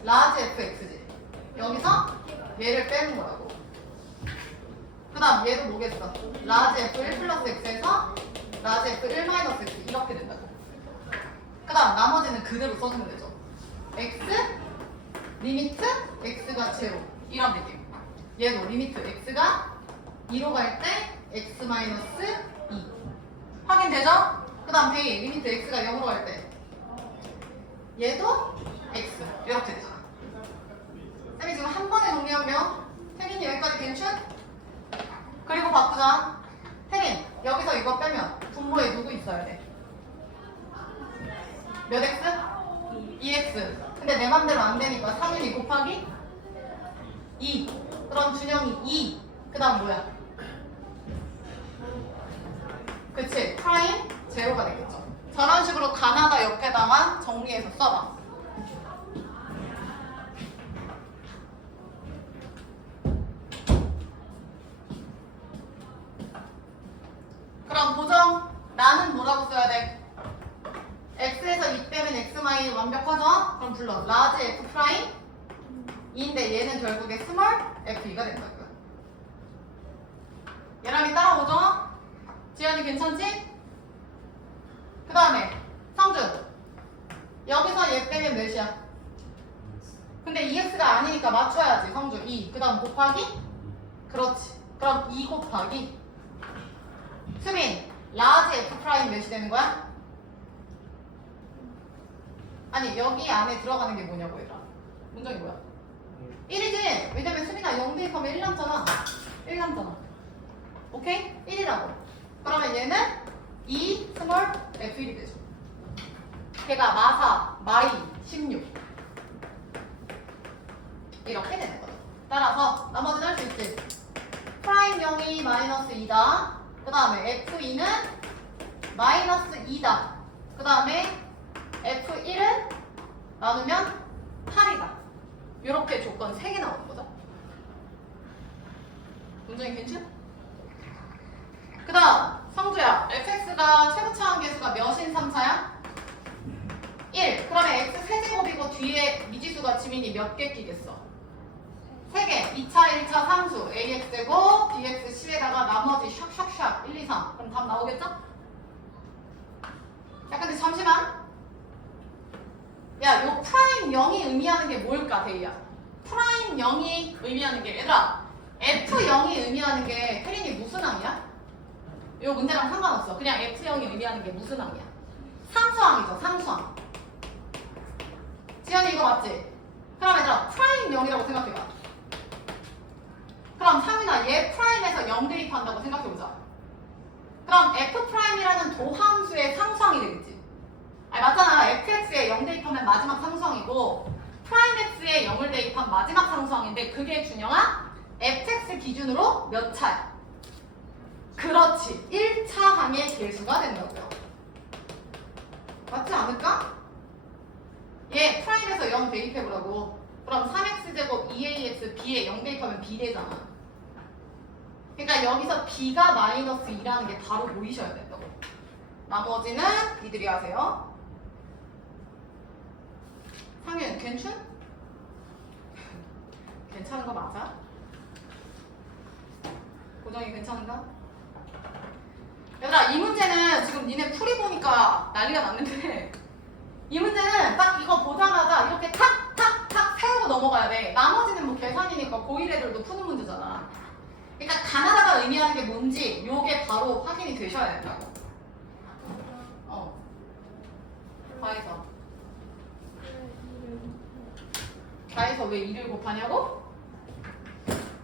라지 fx지. 여기서 얘를 빼는 거라고. 그 다음 얘도 뭐겠어? 라지 f1 플러스 x에서 라지 f1 마이너스 x 이렇게 된다고. 그 다음 나머지는 그대로 써주면 되죠. x 리미트 x가 제로 이런 느낌. 얘도 리미트 x가 2로 갈 때 x 마이너스 2 확인되죠? 그 다음 대입 리미트 x가 0으로 갈 때 얘도 x 이렇게 되잖아. 쌤이 지금 한 번에 정리하면 태린이 여기까지 괜춘? 그리고 바꾸자. 태린 여기서 이거 빼면 분모에 누구 있어야 돼? 몇 x? 2x. 근데 내 맘대로 안 되니까 3윤이 곱하기 2. 그럼 준영이 2. 그 다음 뭐야? 그치? 프라임 제로가 되겠죠. 저런 식으로 가나다 옆에다가 정리해서 써봐. 그럼 보정 나는 뭐라고 써야 돼? x에서 2 빼면 x 마이는 완벽하죠? 그럼 불러 라지 f 프라임 2인데 얘는 결국에 스몰 f2가 된다고요. 얘랑이 따라오죠? 지연이 괜찮지? 그 다음에 성준 여기서 얘 빼면 몇이야? 근데 2x가 아니니까 맞춰야지. 성준 2. 그 다음 곱하기? 그렇지. 그럼 2 곱하기 수민 라지 f 프라임 몇이 되는 거야? 아니 여기 안에 들어가는 게 뭐냐고 얘들아. 문장이 뭐야? 1이지. 왜냐면 수민아 0 대입하면 1 남잖아. 1 남잖아. 오케이? 1이라고. 그러면 얘는 2 스몰 f1이 되죠. 걔가 마사 마이 16 이렇게 되는 거죠. 따라서 나머지는 할 수 있지. 프라임 0이 마이너스 2다. 그 다음에 f2는 마이너스 2다. 그 다음에 f1은 나누면 8이다. 이렇게 조건 3개 나오는 거죠. 문장이 괜찮? 그 다음 성주야 fx가 최고차원 계수가 몇인 3차야? 1. 그러면 x 세제곱이고 뒤에 미지수가 지민이 몇 개 끼겠어? 3개. 2차, 1차 상수 ax제곱 bx 10에다가 나머지 샥샥샥 1, 2, 3. 그럼 답 나오겠죠? 야 근데 잠시만. 야 요 프라임 0이 의미하는 게 뭘까 대희야? 프라임 0이 의미하는 게 얘들아 f0이 의미하는 게 혜린이 무슨 항이야? 요 문제랑 상관없어. 그냥 f0이 의미하는 게 무슨 항이야? 상수항이죠. 상수항. 지연이 이거 맞지? 그럼 얘들아 프라임 0이라고 생각해봐. 그럼 상민아 얘 프라임에서 0 대입한다고 생각해보자. 그럼 f 프라임이라는 도함수의 상수항이 되겠지. 아니 맞잖아. fx에 0 대입하면 마지막 상수항이고 프라임 x에 0을 대입한 마지막 상수항인데 그게 준영아 fx 기준으로 몇 차야? 그렇지. 1차 항의 개수가 된다고요. 맞지 않을까? 얘 프라임에서 0 대입해보라고. 그럼 3x제곱 2ax b에 0 대입하면 b 되잖아. 그러니까 여기서 b가 마이너스 2라는 게 바로 보이셔야 된다고. 나머지는 니들이 하세요. 상윤 괜춘? 괜찮은 거 맞아? 고정이 괜찮은가? 얘들아 이 문제는 지금 니네 풀이 보니까 난리가 났는데 이 문제는 딱 이거 보자마자 이렇게 탁탁탁 세우고 넘어가야 돼. 나머지는 뭐 계산이니까 고1 애들도 푸는 문제잖아. 그러니까 가나다가 의미하는 게 뭔지 요게 바로 확인이 되셔야 된다고. 과에서 과에서 왜 2를 곱하냐고?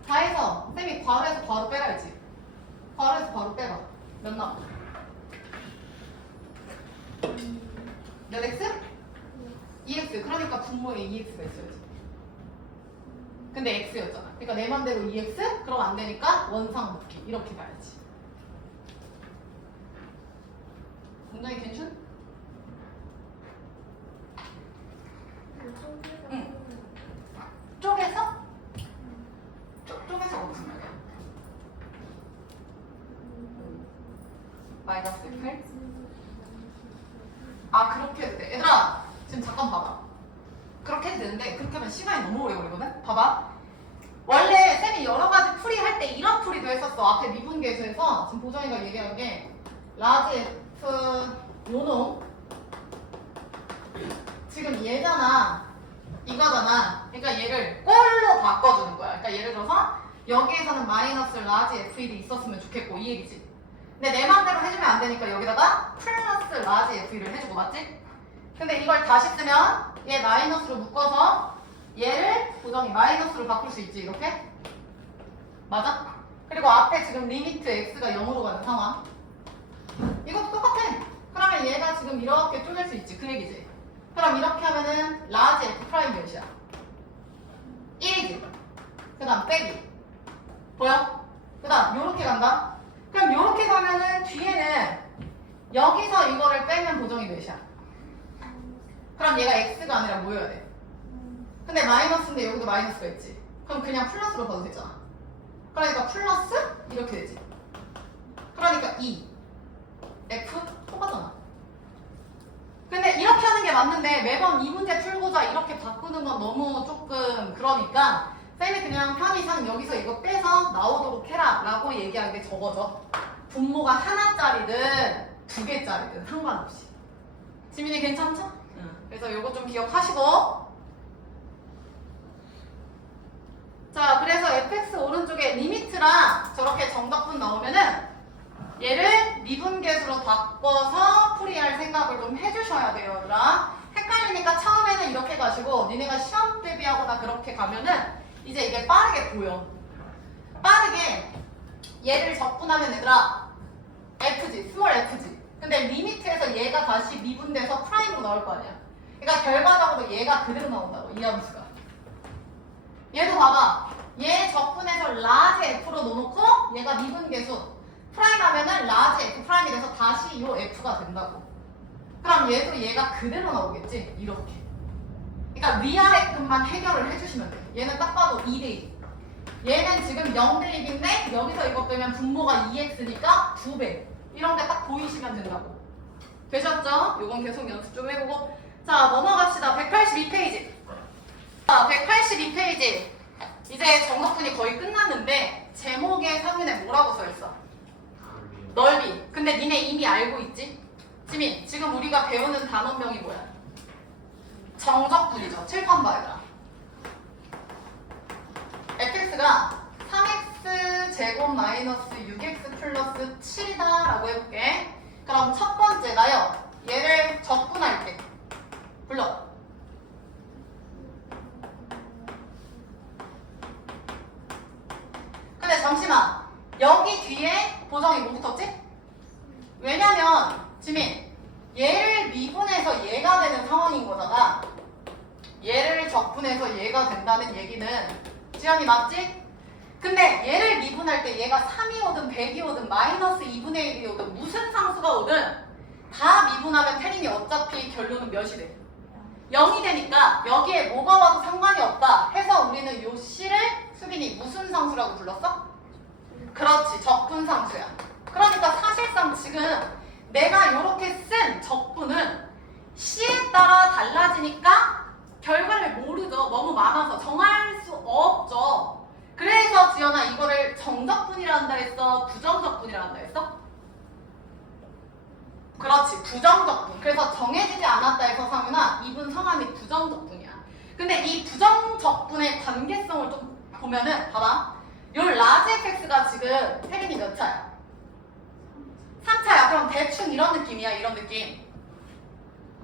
과에서 쌤이 괄호에서 바로 빼라야지. 괄호에서 바로 빼라. 몇 나와? 몇 x? 2x. 그러니까 분모에 2x가 있어야지. 근데 x였잖아. 그러니까 내 맘대로 2x? 그럼 안 되니까 원상 묶기. 이렇게 가야지. 굉장히 괜찮? 응. 쪼개서? 쪼개서 무슨 말이야? 마이너스 8? 아 그렇게 해도 돼. 얘들아 지금 잠깐 봐봐. 그렇게 해도 되는데 그렇게 하면 시간이 너무 오래 걸리거든? 봐봐. 원래 쌤이 여러 가지 풀이 할 때 이런 풀이도 했었어. 앞에 미분계수에서 지금 보정이가 얘기한 게 라지 F 요놈 지금 얘잖아. 이거잖아. 그러니까 얘를 꼴로 바꿔주는 거야. 그러니까 예를 들어서 여기에서는 마이너스 라지 F1이 있었으면 좋겠고 이 얘기지. 근데 내 맘대로 해주면 안 되니까 여기다가 플러스 라지 F1을 해주고 맞지? 근데 이걸 다시 쓰면 얘 마이너스로 묶어서 얘를 고정이 마이너스로 바꿀 수 있지 이렇게? 맞아? 그리고 앞에 지금 리미트 x가 0으로 가는 상황 이것도 똑같아. 그러면 얘가 지금 이렇게 쪼갤 수 있지 그 얘기지. 그럼 이렇게 하면은 라지 f 프라임 몇이야? 1이지. 그 다음 빼기 보여? 그 다음 요렇게 간다. 그럼 요렇게 가면은 뒤에는 여기서 이거를 빼면 고정이 몇이야? 그럼 얘가 x가 아니라 뭐여야 돼? 근데 마이너스인데 여기도 마이너스가 있지. 그럼 그냥 플러스로 봐도 되잖아. 그러니까 플러스 이렇게 되지. 그러니까 2 f 똑같잖아. 근데 이렇게 하는 게 게 맞는데 매번 이 문제 풀고자 이렇게 바꾸는 건 너무 조금 그러니까 쌤이 그냥 편의상 여기서 이거 빼서 나오도록 해라 라고 얘기한 게 저거죠. 분모가 하나짜리든 두 개짜리든 상관없이. 지민이 괜찮죠? 응. 그래서 이거 좀 기억하시고. 자, 그래서 fx 오른쪽에 리미트랑 저렇게 정답분 나오면은 얘를 미분계수로 바꿔서 풀이할 생각을 좀 해주셔야 돼요, 얘들아. 헷갈리니까 처음에는 이렇게 가시고 니네가 시험 대비하거나 그렇게 가면은 이제 이게 빠르게 보여. 빠르게 얘를 적분하면 얘들아 fg, 스몰 fg. 근데 리미트에서 얘가 다시 미분돼서 프라임으로 나올 거 아니야. 그러니까 결과적으로 얘가 그대로 나온다고, 이 함수가. 얘도 봐봐. 얘 적분해서 라지 f로 놓고 얘가 미분계수 프라임 하면은 라지 f 프라임이 돼서 다시 요 f가 된다고. 그럼 얘도 얘가 그대로 나오겠지? 이렇게. 그러니까 위아래 끈만 해결을 해주시면 돼. 얘는 딱 봐도 2대2. 얘는 지금 0대 1인데 여기서 이거 빼면 분모가 2x니까 2배. 이런 게 딱 보이시면 된다고. 되셨죠? 요건 계속 연습 좀 해보고. 자, 넘어갑시다. 182페이지. 자, 182페이지. 이제 정답분이 거의 끝났는데 제목의 상면에 뭐라고 써있어? 넓이. 근데 니네 이미 알고 있지? 지민, 지금 우리가 배우는 단원명이 뭐야? 정적분이죠. 칠판 봐야겠다. fx가 3x 제곱 마이너스 6x 플러스 7이다 라고 해볼게. 그럼 첫 번째가요. 얘를 적분할 때 불러. 근데 잠시만, 여기 뒤에 보정이 뭐 붙었지? 왜냐면 지민, 얘를 미분해서 얘가 되는 상황인 거잖아. 얘를 적분해서 얘가 된다는 얘기는 지연이 맞지? 근데 얘를 미분할 때 얘가 3이 오든 100이 오든 마이너스 2분의 1이 오든 무슨 상수가 오든 다 미분하면 태림이 어차피 결론은 몇이 돼? 0이 되니까 여기에 뭐가 와도 상관이 없다 해서 우리는 요 C를 수빈이 무슨 상수라고 불렀어? 그렇지, 적분상수야. 그러니까 사실상 지금 내가 이렇게 쓴 적분은 C에 따라 달라지니까 결과를 모르죠. 너무 많아서 정할 수 없죠. 그래서 지연아 이거를 정적분이라 한다 했어? 부정적분이라 한다 했어? 그렇지, 부정적분. 그래서 정해지지 않았다 해서 상윤아 이분 성함이 부정적분이야. 근데 이 부정적분의 관계성을 좀 보면은 봐봐. 요 라지 fx가 지금 태림이 몇 차야? 3차야. 그럼 대충 이런 느낌이야, 이런 느낌.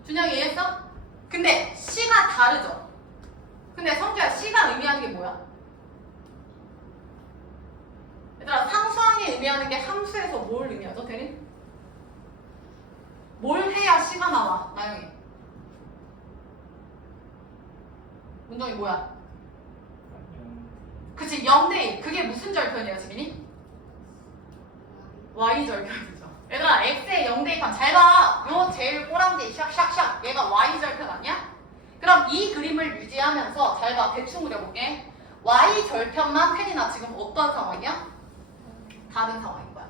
준영이 이해했어? 근데 C가 다르죠? 근데 성주야, C가 의미하는 게 뭐야? 얘들아, 상수항이 의미하는 게 함수에서 뭘 의미하죠, 대린? 뭘 해야 C가 나와, 나영이? 문정이 뭐야? 그치, 0대1. 그게 무슨 절편이야, 지민이? Y 절편이죠. 얘들아, X의 0대입함 잘 봐. 요 제일 꼬랑지 샥샥샥 얘가 Y절편 아니야? 그럼 이 그림을 유지하면서 잘 봐. 대충 그려볼게. Y절편만 펜이나 지금 어떤 상황이야? 다른 상황인 거야.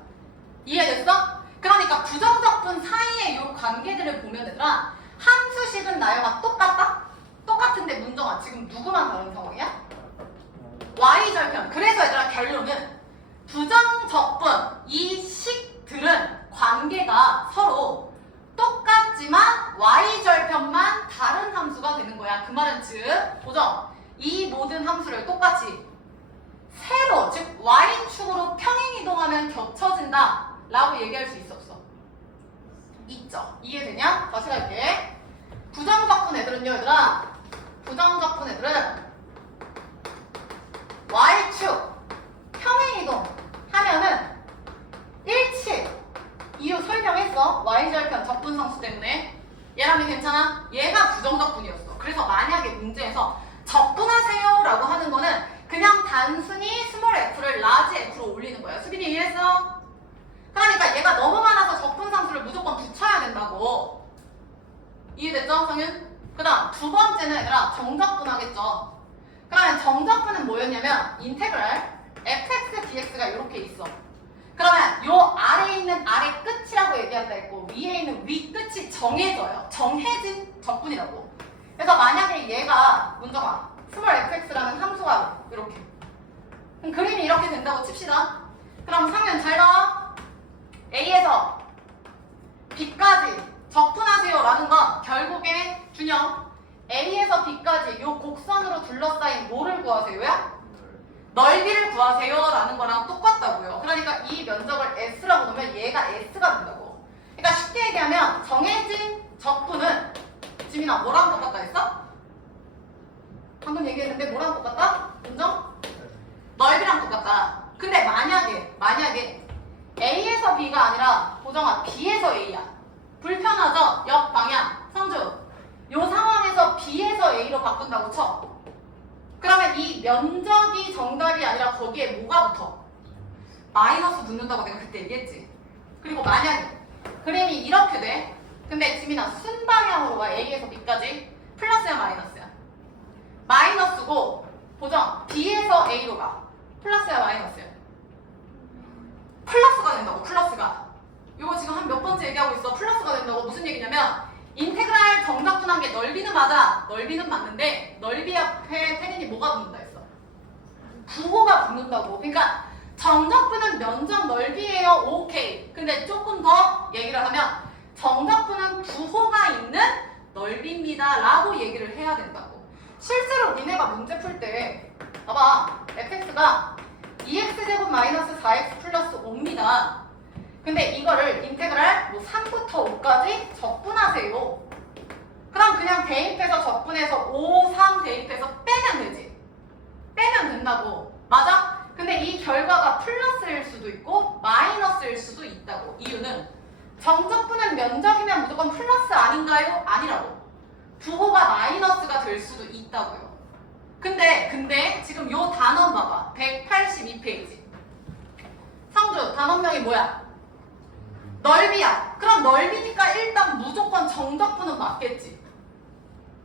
이해됐어? 그러니까 부정적분 사이의 요 관계들을 보면 얘들아 함수식은 나영아 똑같다? 똑같은데 문정아 지금 누구만 다른 상황이야? Y절편. 그래서 얘들아 결론은 부정적분 이 식들은 관계가 서로 똑같지만 Y절편만 다른 함수가 되는 거야. 그 말은 즉 보정 이 모든 함수를 똑같이 세로 즉 Y축으로 평행이동하면 겹쳐진다 라고 얘기할 수 있어 없어? 있죠. 이해되냐? 다시 갈게. 부정적분 애들은요 얘들아 부정적분 애들은 Y축 평행이동 하면은 일치 이유 설명했어. Y절편 적분상수 때문에 얘라면 괜찮아? 얘가 부정적분이었어. 그래서 만약에 문제에서 적분하세요 라고 하는 거는 그냥 단순히 스몰 f를 라지 f로 올리는 거야. 수빈이 이해했어? 그러니까 얘가 너무 많아서 적분상수를 무조건 붙여야 된다고. 이해됐죠 성윤? 그 다음 두 번째는 얘들아 정적분 하겠죠. 그러면 정적분은 뭐였냐면 인테그랄 fx dx가 이렇게 있어. 그러면 요 아래에 있는 아래 끝이라고 얘기한다 했고 위에 있는 위 끝이 정해져요. 정해진 적분이라고. 그래서 만약에 얘가 문정아 스몰 fx라는 함수가 이렇게 그럼 그림이 이렇게 된다고 칩시다. 그럼 상면 잘 봐. A에서 B까지 적분하세요 라는 건 결국에 균형 A에서 B까지 요 곡선으로 둘러싸인 뭐를 구하세요야? 넓이를 구하세요 라는 거랑 똑같다고요. 그러니까 이 면적을 S라고 놓으면 얘가 S가 된다고. 그러니까 쉽게 얘기하면 정해진 적분은 지민아 뭐랑 똑같다 했어? 방금 얘기했는데 뭐랑 똑같다? 인정? 넓이랑 똑같다. 근데 만약에 A에서 B가 아니라 보정아 B에서 A야. 불편하죠? 역방향. 성주. 요 상황에서 B에서 A로 바꾼다고 쳐. 그러면 이 면적이 정답이 아니라 거기에 뭐가 붙어? 마이너스 붙는다고 내가 그때 얘기했지. 그리고 만약에 그림이 이렇게 돼. 근데 지민아 순방향으로 가. A에서 B까지. 플러스야 마이너스야? 마이너스고 보정 B에서 A로 가. 플러스야 마이너스야? 플러스가 된다고. 플러스가. 이거 지금 한 몇 번째 얘기하고 있어. 플러스가 된다고. 무슨 얘기냐면 인테그랄 정적분한 게 넓이는 맞아. 넓이는 맞는데 넓이 앞에 태린이 뭐가 붙는다 했어? 부호가 붙는다고. 그러니까 정적분은 면적 넓이에요. 오케이. 근데 조금 더 얘기를 하면 정적분은 부호가 있는 넓이입니다 라고 얘기를 해야 된다고. 실제로 니네가 문제 풀 때 봐봐. fx가 2x제곱 마이너스 4x 플러스 5입니다. 근데 이거를 인테그랄 뭐 3부터 5까지 적분하세요. 그럼 그냥 대입해서 적분해서 5, 3 대입해서 빼면 되지. 빼면 된다고. 맞아? 근데 이 결과가 플러스일 수도 있고 마이너스일 수도 있다고. 이유는 정적분은 면적이면 무조건 플러스 아닌가요? 아니라고. 부호가 마이너스가 될 수도 있다고요. 근데 지금 요 단원 봐봐. 182페이지. 성주 단원명이 뭐야? 넓이야. 그럼 넓이니까 일단 무조건 정적분은 맞겠지.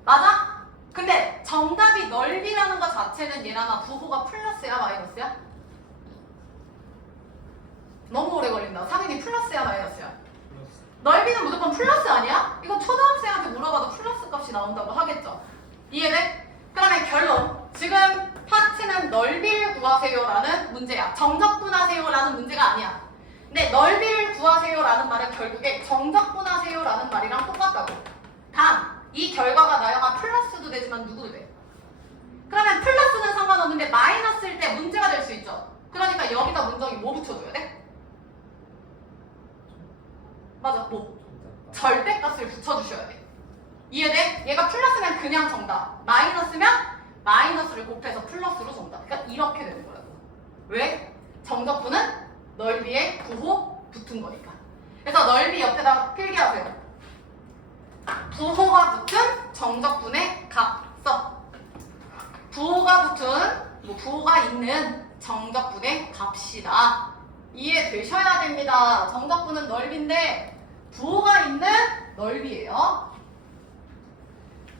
맞아? 근데 정답이 넓이라는 것 자체는 얘랑아 부호가 플러스야 마이너스야? 너무 오래 걸린다. 상인이 플러스야 마이너스야? 넓이는 무조건 플러스 아니야? 이거 초등학생한테 물어봐도 플러스 값이 나온다고 하겠죠. 이해돼? 그러면 결론. 지금 파트는 넓이를 구하세요 라는 문제야. 정적분하세요 라는 문제가 아니야. 근데 넓이를 구하세요 라는 말은 결국에 정적분하세요 라는 말이랑 똑같다고. 단, 이 결과가 나영아 플러스도 되지만 누구도 돼? 그러면 플러스는 상관없는데 마이너스일 때 문제가 될 수 있죠. 그러니까 여기다 문정이 뭐 붙여줘야 돼? 맞아, 뭐? 절대값을 붙여주셔야 돼. 이해돼? 얘가 플러스면 그냥 정답, 마이너스면 마이너스를 곱해서 플러스로 정답. 그러니까 이렇게 되는 거라고. 왜? 정적분은 넓이에 부호 붙은 거니까. 그래서 넓이 옆에다가 필기하세요. 부호가 붙은 정적분의 값 써. 부호가 붙은 부호가 있는 정적분의 값이다. 이해되셔야 됩니다. 정적분은 넓이인데 부호가 있는 넓이에요.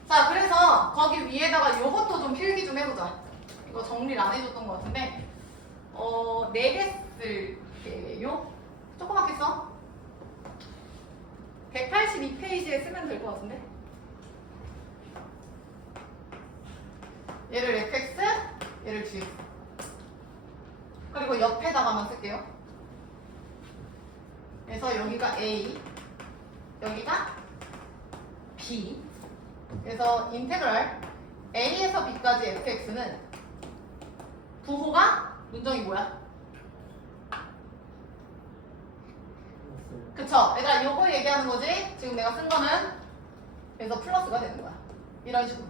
자, 그래서 거기 위에다가 요것도 좀 필기 좀 해보자. 이거 정리를 안 해줬던 것 같은데 4개 쓸게요. 조그맣게 써. 182페이지에 쓰면 될 것 같은데. 얘를 fx, 얘를 gx. 그리고 옆에다가만 쓸게요. 그래서 여기가 a, 여기가 b. 그래서 인테그랄 a에서 b까지 fx는 부호가 문정이 뭐야? 그쵸? 얘들아 요거 얘기하는 거지? 지금 내가 쓴 거는 그래서 플러스가 되는 거야. 이런 식으로.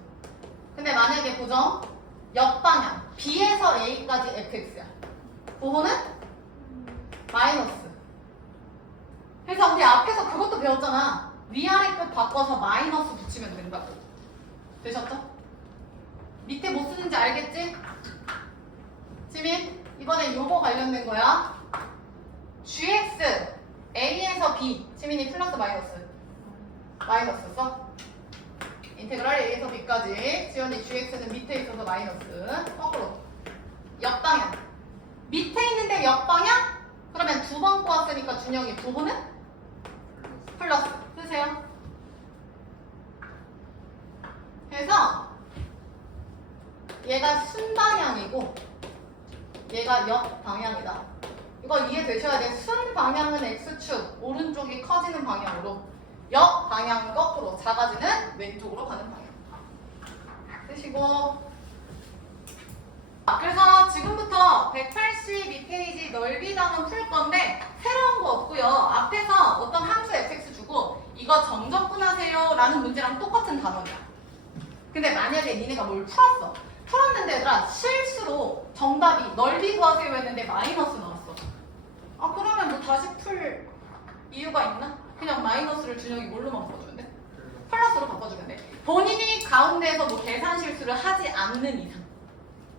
근데 만약에 보정 역방향 b에서 a까지 fx야. 부호는 마이너스. 그래서 우리 앞에서 그것도 배웠잖아. 위아래 끝 바꿔서 마이너스 붙이면 된다고. 되셨죠? 밑에 뭐 쓰는지 알겠지? 지민 이번에 요거 관련된 거야. gx a에서 b. 지민이 플러스 마이너스? 마이너스 써? 인테그랄 a에서 b까지. 지연이 gx는 밑에 있어서 마이너스. 거꾸로 역방향 밑에 있는데 역방향? 그러면 두 번 꼬았으니까 준영이 부호는 플러스 쓰세요. 그래서 얘가 순방향이고 얘가 역방향이다. 이거 이해되셔야 돼. 순방향은 x축, 오른쪽이 커지는 방향으로, 역방향은 거꾸로 작아지는 왼쪽으로 가는 방향. 쓰시고. 그래서 지금부터 182페이지 넓이 단원 풀 건데 새로운 거 없고요. 앞에서 어떤 함수 fx 주고 이거 정적분하세요 라는 문제랑 똑같은 단원이야. 근데 만약에 니네가 뭘 풀었는데 얘들아 실수로 정답이 넓이 구하세요 했는데 마이너스 나왔어. 아 그러면 뭐 다시 풀 이유가 있나? 그냥 마이너스를 준영이 뭘로만 바꿔주면 돼? 플러스로 바꿔주면 돼. 본인이 가운데에서 뭐 계산 실수를 하지 않는 이상.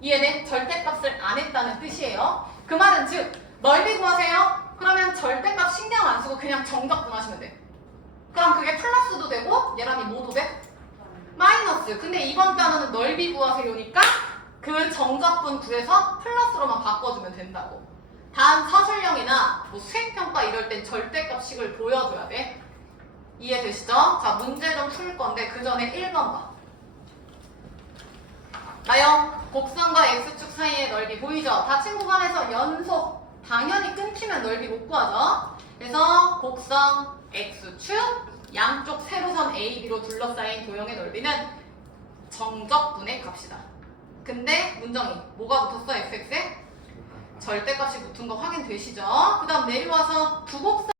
이해돼? 절대값을 안 했다는 뜻이에요. 그 말은 즉 넓이 구하세요? 그러면 절대값 신경 안 쓰고 그냥 정적 분하시면 돼. 그럼 그게 플러스도 되고 얘랑이 뭐도 돼? 마이너스. 근데 이번 단어는 넓이 구하세요니까 그 정적분 구해서 플러스로만 바꿔주면 된다고. 단 서술형이나 뭐 수행평가 이럴 땐 절대값식을 보여줘야 돼. 이해되시죠? 자 문제 좀 풀 건데 그 전에 1번 봐. 나요. 곡선과 x축 사이의 넓이 보이죠? 닫힌 구간에서 연속 당연히 끊기면 넓이 못 구하죠. 그래서 곡선 x축 양쪽 세로선 AB로 둘러싸인 도형의 넓이는 정적분의 값이다. 근데 문정이 뭐가 붙었어? fx에? 절대값이 붙은 거 확인되시죠? 그 다음 내려와서 두 곡선